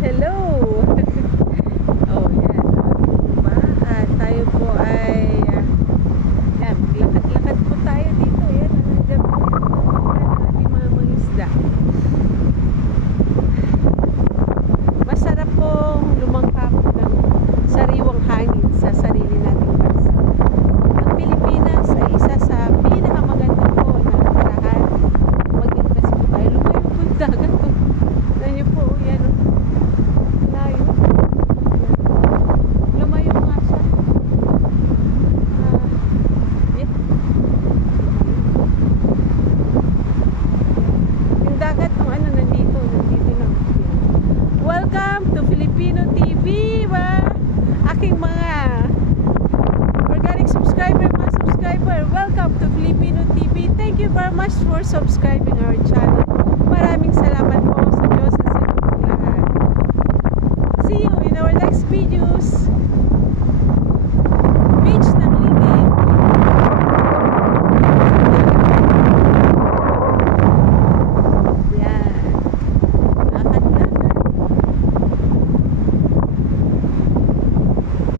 Hello! Oh, yan. Diba? Tayo po ay yan, maglakad-lakad po tayo dito. Yan, nandiyan po yan ang ating mga mangisda. Masarap pong lumangkap ng sariwang hangin sa sarili nating bansa. Ang Pilipinas ay isa sa pinakamaganda po na tirahan. Mag-interest po tayo. Lumayo po yung dagat po. Nandiyo po, yan o. Layo. Lumayo nga siya. Yeah. Yung dagat ng ano nandito lang. Welcome to Filipino TV, ba? Aking mga organic subscriber, welcome to Filipino TV. Thank you very much for subscribing our channel. Maraming salamat po sa Diyos at sa inyong lahat. See you in our next videos.